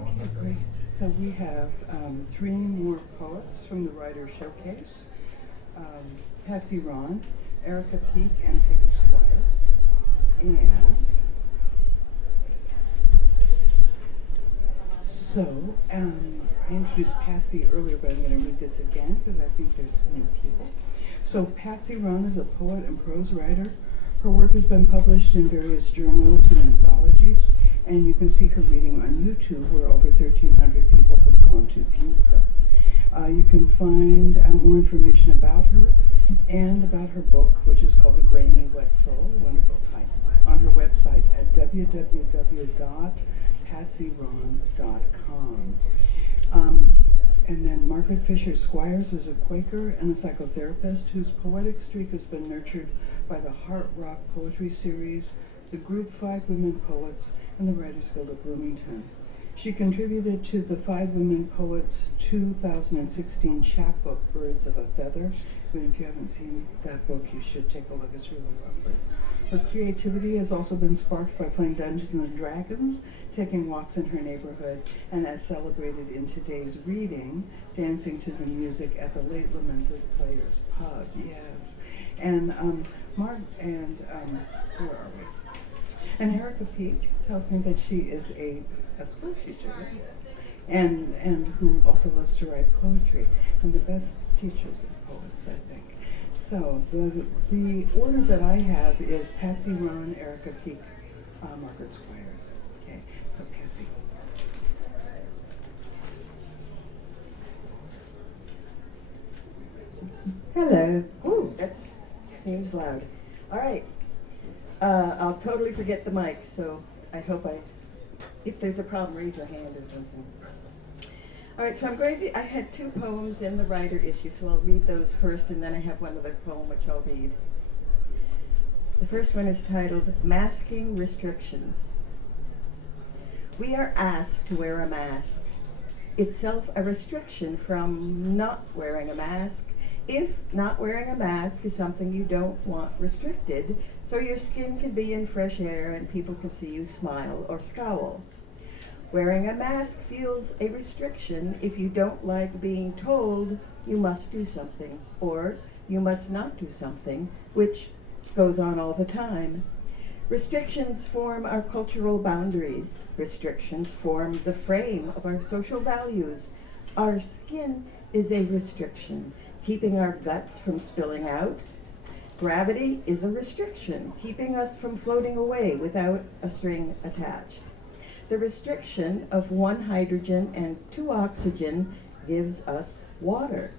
Okay, great. So we have three more poets from the Ryder Showcase. Patsy Rahn, Erica Peak, and Peggy Squires. And so I introduced Patsy earlier, but I'm going to read this again because I think there's new people. So Patsy Rahn is a poet and prose writer. Her work has been published in various journals and anthologies, and you can see her reading on YouTube, where over 1,300 people have gone to view her. You can find out more information about her and about her book, which is called The Grainy Wet Soul, wonderful title, on her website at www.patsyron.com. And then Margaret Fisher Squires is a Quaker and a psychotherapist whose poetic streak has been nurtured by the Heart Rock Poetry Series, the group Five Women Poets, and the Writers Guild of Bloomington. She contributed to the Five Women Poets 2016 chapbook, Birds of a Feather. But if you haven't seen that book, you should take a look. It's really lovely. Her creativity has also been sparked by playing Dungeons and Dragons, taking walks in her neighborhood, and as celebrated in today's reading, dancing to the music at the late lamented Players Pub. Yes. And where are we? And Erica Peak tells me that she is a school teacher, yes? And who also loves to write poetry, and the best teachers are poets, I think. So the order that I have is Patsy Rahn, Erica Peak, Margaret Squires. Okay, so Patsy. Hello. Ooh, that seems loud. All right. I'll totally forget the mic, so I hope if there's a problem, raise your hand or something. All right, so I had two poems in the Ryder issue, so I'll read those first, and then I have one other poem which I'll read. The first one is titled, Masking Restrictions. We are asked to wear a mask, itself a restriction from not wearing a mask, if not wearing a mask is something you don't want restricted, so your skin can be in fresh air and people can see you smile or scowl. Wearing a mask feels a restriction if you don't like being told you must do something or you must not do something, which goes on all the time. Restrictions form our cultural boundaries. Restrictions form the frame of our social values. Our skin is a restriction, keeping our guts from spilling out. Gravity is a restriction, keeping us from floating away without a string attached. The restriction of 1 hydrogen and 2 oxygen gives us water.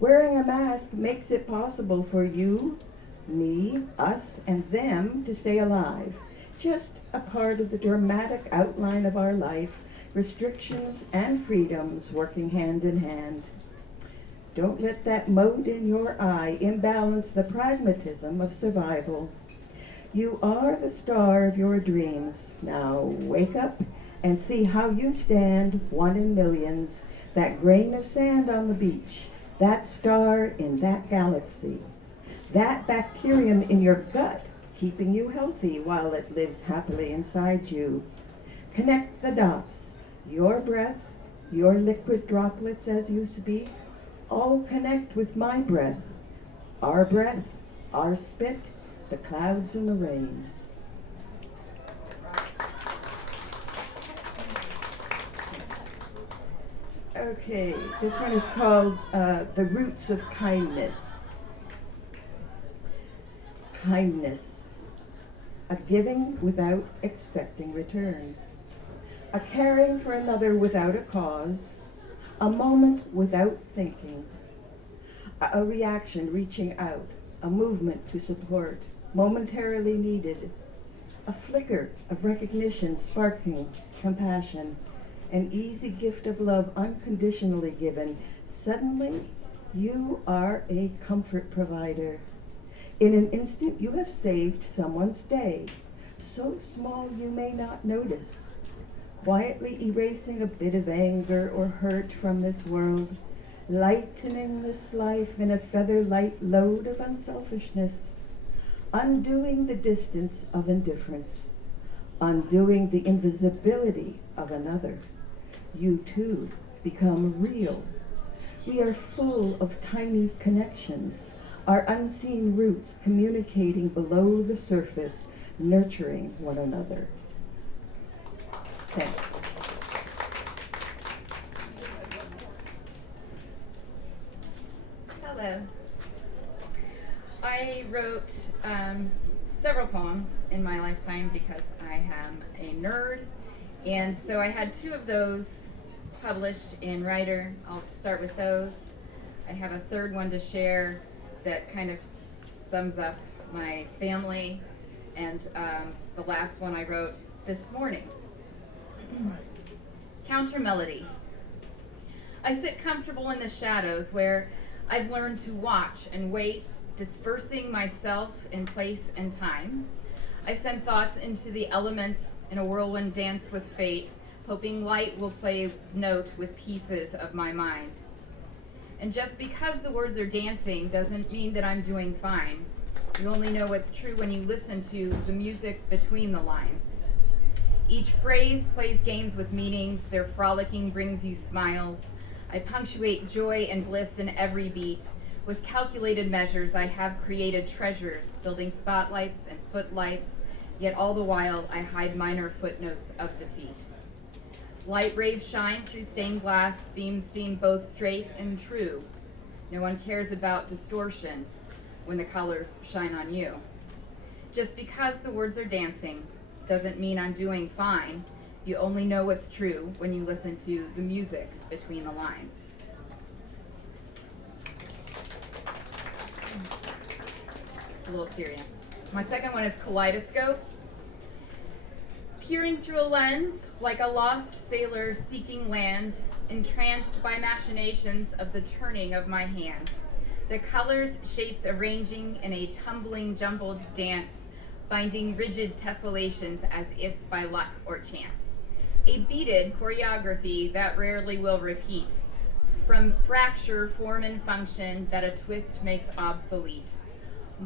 Wearing a mask makes it possible for you, me, us, and them to stay alive. Just a part of the dramatic outline of our life, restrictions and freedoms working hand in hand. Don't let that mote in your eye imbalance the pragmatism of survival. You are the star of your dreams. Now wake up and see how you stand, one in millions, that grain of sand on the beach, that star in that galaxy, that bacterium in your gut, keeping you healthy while it lives happily inside you. Connect the dots, your breath, your liquid droplets as you speak, all connect with my breath, our spit, the clouds and the rain. Okay, this one is called The Roots of Kindness. Kindness, a giving without expecting return, a caring for another without a cause, a moment without thinking, a reaction reaching out, a movement to support, momentarily needed, a flicker of recognition sparking compassion, an easy gift of love unconditionally given. Suddenly, you are a comfort provider. In an instant, you have saved someone's day, so small you may not notice, quietly erasing a bit of anger or hurt from this world, lightening this life in a feather-light load of unselfishness, undoing the distance of indifference, undoing the invisibility of another, you too become real. We are full of tiny connections, our unseen roots communicating below the surface, nurturing one another. Thanks. Hello. I wrote several poems in my lifetime because I am a nerd, and so I had two of those published in Ryder. I'll start with those. I have a third one to share that kind of sums up my family, and the last one I wrote this morning. Counter Melody. I sit comfortable in the shadows where I've learned to watch and wait, dispersing myself in place and time. I send thoughts into the elements in a whirlwind dance with fate, hoping light will play note with pieces of my mind. And just because the words are dancing doesn't mean that I'm doing fine. You only know what's true when you listen to the music between the lines. Each phrase plays games with meanings, their frolicking brings you smiles. I punctuate joy and bliss in every beat. With calculated measures, I have created treasures, building spotlights and footlights, yet all the while I hide minor footnotes of defeat. Light rays shine through stained glass, beams seem both straight and true. No one cares about distortion when the colors shine on you. Just because the words are dancing doesn't mean I'm doing fine. You only know what's true when you listen to the music between the lines. It's a little serious. My second one is Kaleidoscope. Peering through a lens like a lost sailor seeking land, entranced by machinations of the turning of my hand. The colors, shapes arranging in a tumbling, jumbled dance, finding rigid tessellations as if by luck or chance. A beaded choreography that rarely will repeat, from fracture, form, and function that a twist makes obsolete.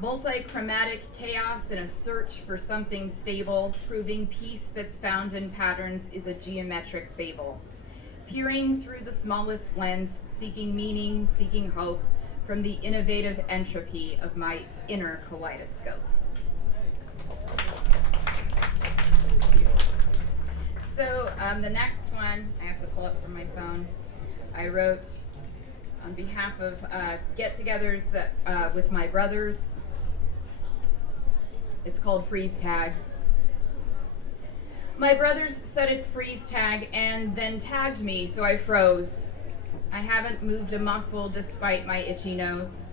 Multi-chromatic chaos in a search for something stable, proving peace that's found in patterns is a geometric fable. Peering through the smallest lens, seeking meaning, seeking hope, from the innovative entropy of my inner kaleidoscope. So the next one, I have to pull up from my phone, I wrote on behalf of get-togethers that with my brothers. It's called Freeze Tag. My brothers said it's freeze tag and then tagged me, so I froze. I haven't moved a muscle despite my itchy nose.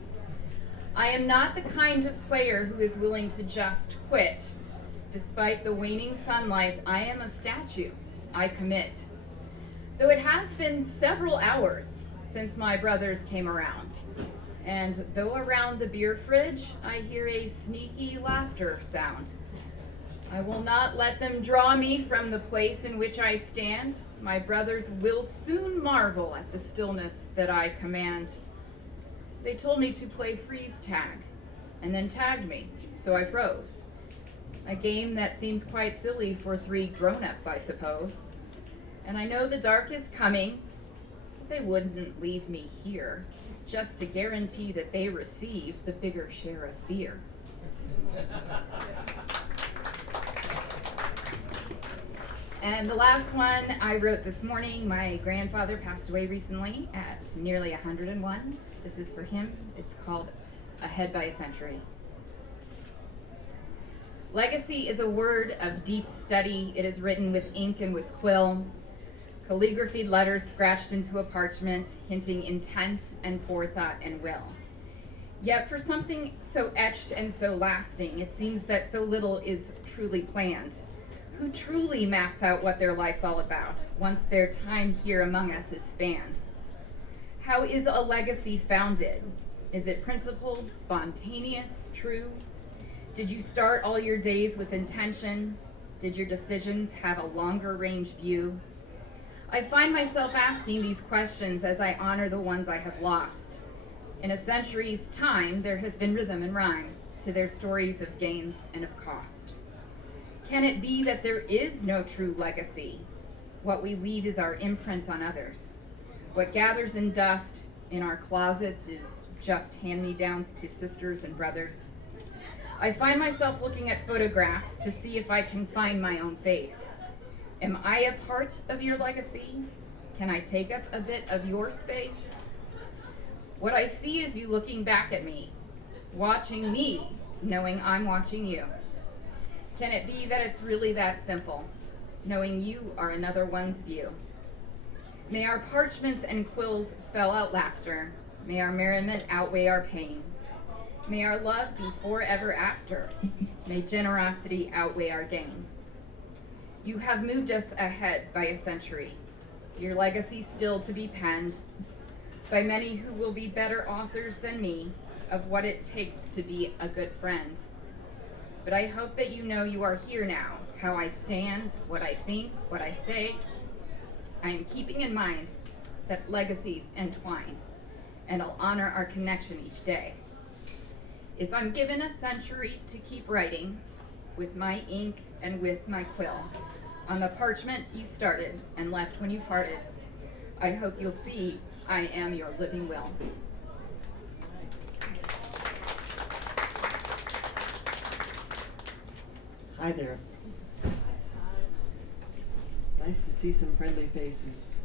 I am not the kind of player who is willing to just quit. Despite the waning sunlight, I am a statue. I commit. Though it has been several hours since my brothers came around. And though around the beer fridge, I hear a sneaky laughter sound. I will not let them draw me from the place in which I stand. My brothers will soon marvel at the stillness that I command. They told me to play freeze tag, and then tagged me, so I froze. A game that seems quite silly for 3 grown-ups, I suppose. And I know the dark is coming. They wouldn't leave me here just to guarantee that they receive the bigger share of beer. And the last one I wrote this morning. My grandfather passed away recently at nearly 101. This is for him. It's called Ahead by a Century. Legacy is a word of deep study. It is written with ink and with quill. Calligraphied letters scratched into a parchment, hinting intent and forethought and will. Yet for something so etched and so lasting, it seems that so little is truly planned. Who truly maps out what their life's all about once their time here among us is spanned? How is a legacy founded? Is it principled, spontaneous, true? Did you start all your days with intention? Did your decisions have a longer range view? I find myself asking these questions as I honor the ones I have lost. In a century's time, there has been rhythm and rhyme to their stories of gains and of cost. Can it be that there is no true legacy? What we leave is our imprint on others. What gathers in dust in our closets is just hand-me-downs to sisters and brothers. I find myself looking at photographs to see if I can find my own face. Am I a part of your legacy? Can I take up a bit of your space? What I see is you looking back at me, watching me, knowing I'm watching you. Can it be that it's really that simple, knowing you are another one's view? May our parchments and quills spell out laughter. May our merriment outweigh our pain. May our love be forever after. May generosity outweigh our gain. You have moved us ahead by a century. Your legacy still to be penned by many who will be better authors than me of what it takes to be a good friend. But I hope that you know you are here now, how I stand, what I think, what I say. I am keeping in mind that legacies entwine, and I'll honor our connection each day. If I'm given a century to keep writing, with my ink and with my quill, on the parchment you started and left when you parted, I hope you'll see I am your living will. Hi there. Nice to see some friendly faces.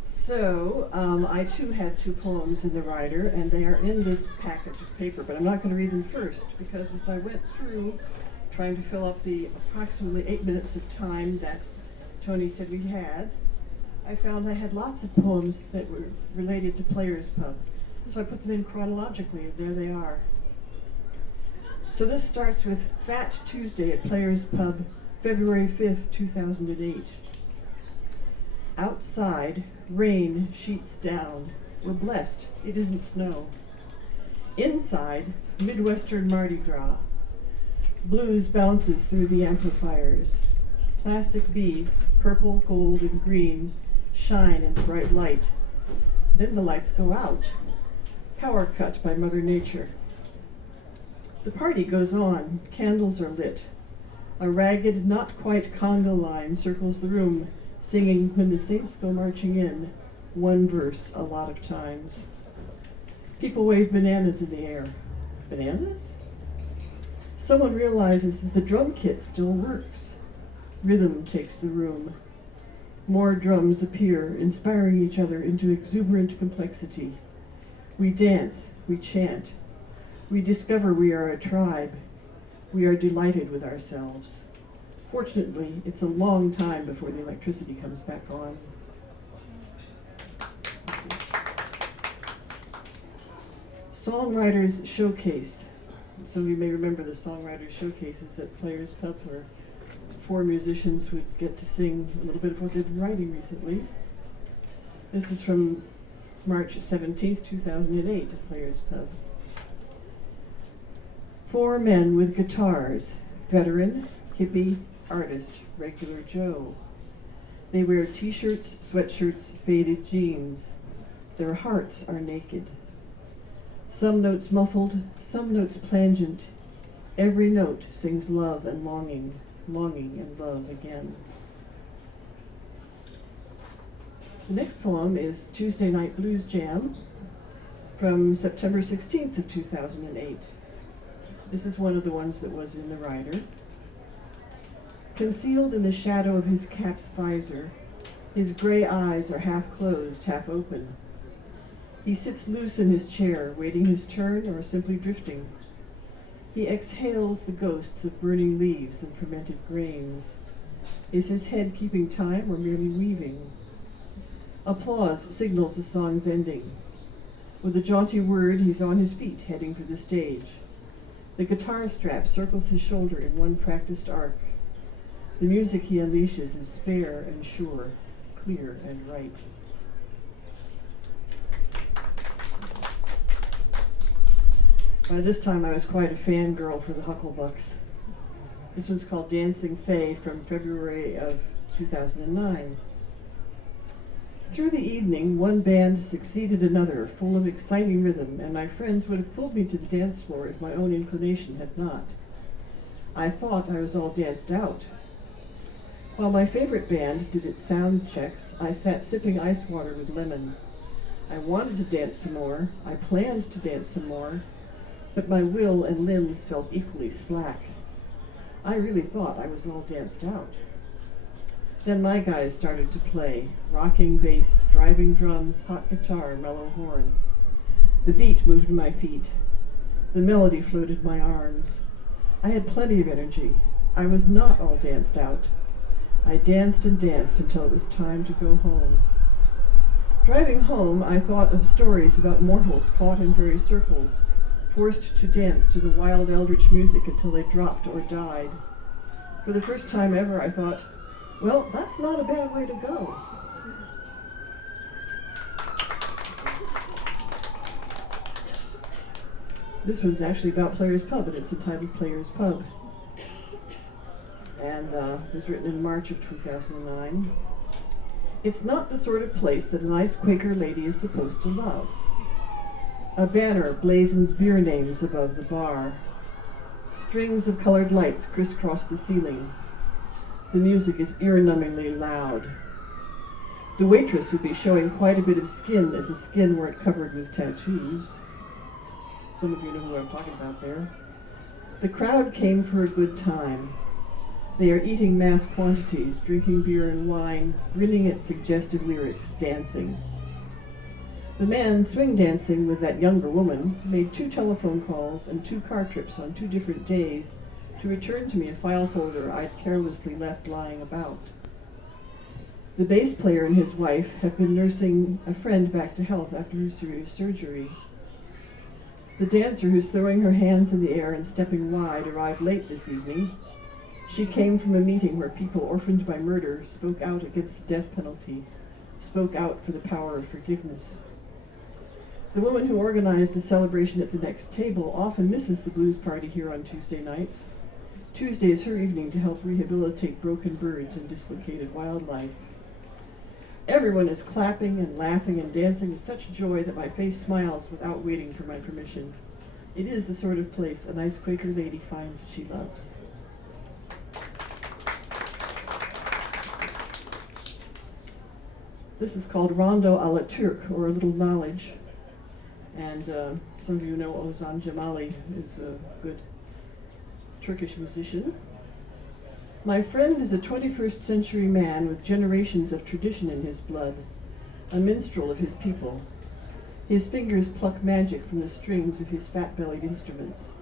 So, I too had two poems in the Ryder, and they are in this package of paper, but I'm not going to read them first, because as I went through trying to fill up the approximately 8 minutes of time that Tony said we had, I found I had lots of poems that were related to Players Pub. So I put them in chronologically, and there they are. So this starts with Fat Tuesday at Players Pub, February 5th, 2008. Outside, rain sheets down. We're blessed, it isn't snow. Inside, Midwestern Mardi Gras. Blues bounces through the amplifiers. Plastic beads, purple, gold, and green, shine in the bright light. Then the lights go out. Power cut by Mother Nature. The party goes on. Candles are lit. A ragged, not quite conga line circles the room, singing When the Saints Go Marching In, one verse a lot of times. People wave bananas in the air. Bananas? Someone realizes that the drum kit still works. Rhythm takes the room. More drums appear, inspiring each other into exuberant complexity. We dance, we chant. We discover we are a tribe. We are delighted with ourselves. Fortunately, it's a long time before the electricity comes back on. Songwriters Showcase. So you may remember the Songwriters Showcases at Players Pub, where 4 musicians would get to sing a little bit of what they've been writing recently. This is from March 17th, 2008 at Players Pub. 4 men with guitars, veteran, hippie, artist, regular Joe. They wear t-shirts, sweatshirts, faded jeans. Their hearts are naked. Some notes muffled, some notes plangent. Every note sings love and longing, longing and love again. The next poem is Tuesday Night Blues Jam from September 16th of 2008. This is one of the ones that was in the Ryder. Concealed in the shadow of his cap's visor, his gray eyes are half closed, half open. He sits loose in his chair, waiting his turn or simply drifting. He exhales the ghosts of burning leaves and fermented grains. Is his head keeping time or merely weaving? Applause signals the song's ending. With a jaunty word, he's on his feet, heading for the stage. The guitar strap circles his shoulder in one practiced arc. The music he unleashes is spare and sure, clear and right. By this time, I was quite a fangirl for the Hucklebucks. This one's called Dancing Fae from February of 2009. Through the evening, one band succeeded another, full of exciting rhythm, and my friends would have pulled me to the dance floor if my own inclination had not. I thought I was all danced out. While my favorite band did its sound checks, I sat sipping ice water with lemon. I wanted to dance some more, I planned to dance some more, but my will and limbs felt equally slack. I really thought I was all danced out. Then my guys started to play, rocking bass, driving drums, hot guitar, mellow horn. The beat moved my feet. The melody floated my arms. I had plenty of energy. I was not all danced out. I danced and danced until it was time to go home. Driving home, I thought of stories about mortals caught in fairy circles, forced to dance to the wild eldritch music until they dropped or died. For the first time ever, I thought, well, that's not a bad way to go. This one's actually about Players Pub, and it's entitled Players Pub. And it was written in March of 2009. It's not the sort of place that a nice Quaker lady is supposed to love. A banner blazons beer names above the bar. Strings of colored lights crisscross the ceiling. The music is ear-numbingly loud. The waitress would be showing quite a bit of skin if the skin weren't covered with tattoos. Some of you know who I'm talking about there. The crowd came for a good time. They are eating mass quantities, drinking beer and wine, grinning at suggestive lyrics, dancing. The man swing dancing with that younger woman made 2 telephone calls and 2 car trips on 2 different days to return to me a file folder I'd carelessly left lying about. The bass player and his wife have been nursing a friend back to health after her serious surgery. The dancer who's throwing her hands in the air and stepping wide arrived late this evening. She came from a meeting where people orphaned by murder spoke out against the death penalty, spoke out for the power of forgiveness. The woman who organized the celebration at the next table often misses the blues party here on Tuesday nights. Tuesday is her evening to help rehabilitate broken birds and dislocated wildlife. Everyone is clapping and laughing and dancing with such joy that my face smiles without waiting for my permission. It is the sort of place a nice Quaker lady finds she loves. This is called Rondo a la Turk, or A Little Knowledge. And some of you know Ozan Jamali is a good Turkish musician. My friend is a 21st century man with generations of tradition in his blood, a minstrel of his people. His fingers pluck magic from the strings of his fat-bellied instruments.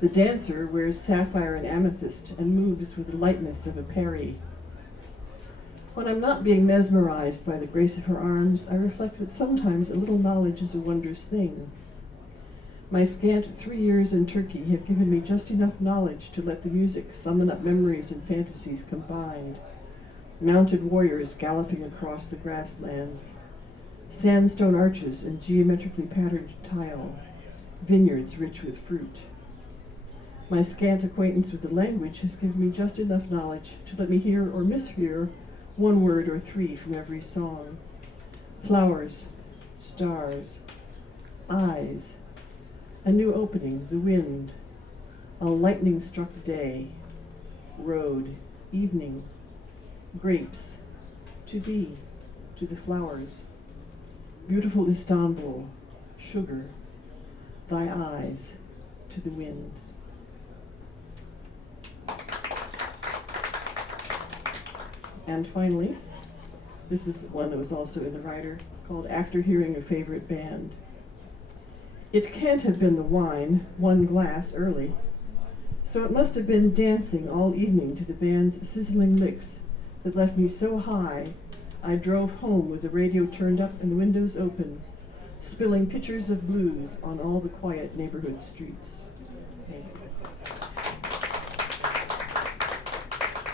The dancer wears sapphire and amethyst and moves with the lightness of a peri. When I'm not being mesmerized by the grace of her arms, I reflect that sometimes a little knowledge is a wondrous thing. My scant 3 years in Turkey have given me just enough knowledge to let the music summon up memories and fantasies combined. Mounted warriors galloping across the grasslands, sandstone arches and geometrically patterned tile, vineyards rich with fruit. My scant acquaintance with the language has given me just enough knowledge to let me hear or mishear 1 word or 3 from every song. Flowers, stars, eyes, a new opening, the wind, a lightning-struck day, road, evening, grapes, to thee, to the flowers, beautiful Istanbul, sugar, thy eyes, to the wind. And finally, this is one that was also in the Ryder, called After Hearing a Favorite Band. It can't have been the wine, 1 glass early, so it must have been dancing all evening to the band's sizzling licks that left me so high I drove home with the radio turned up and the windows open, spilling pitchers of blues on all the quiet neighborhood streets. Thank you.